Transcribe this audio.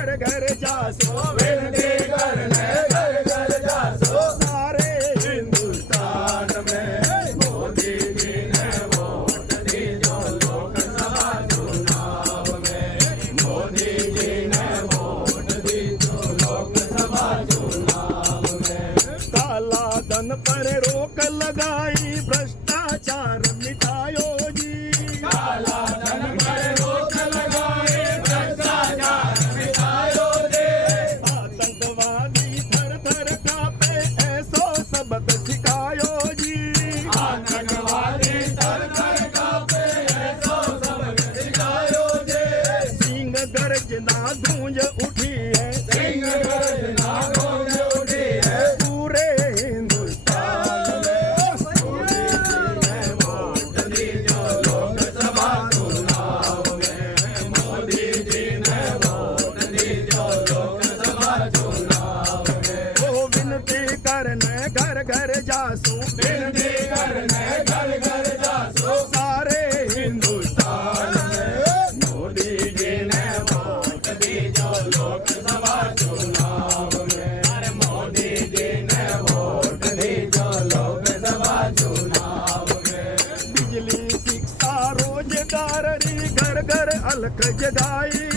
घर घर जासो विनती करने घर घर जासो सारे हिंदुस्तान में मोदी जी ने वोट दी जो लोकसभा चुनाव में मोदी जी ने वोट दी जो लोकसभा चुनाव में काला धन पर रोक लगाई भ्रष्टाचार मिटायो जी काला धन पर रोक लगाए भ्रष्टाचार मिटायो दे आतंकवादी थर थर कांपे ऐसो सबक सिखायो जी आतंकवादी तर तर कांपे ऐसो सबक सिखायो दे सिंह गर्जना गूंज उठी है सिंह गर्जना गूंज उठी है पूरे हिंदुस्तान में मोदी जी ने वोट दी जो लोकसभा चुनाव में मोदी जी ने वोट दी जो लोकसभा चुनाव में वो विनती करने घर घर जासू विनती करने घर घर जासो सारे हिंदुस्तान में मोदी जी ने वोट दी जो लोकसभा चुनाव में अरे मोदी जी ने वोट दी जो लोकसभा चुनाव में बिजली शिक्षा रोजगार री घर घर अलख जगाई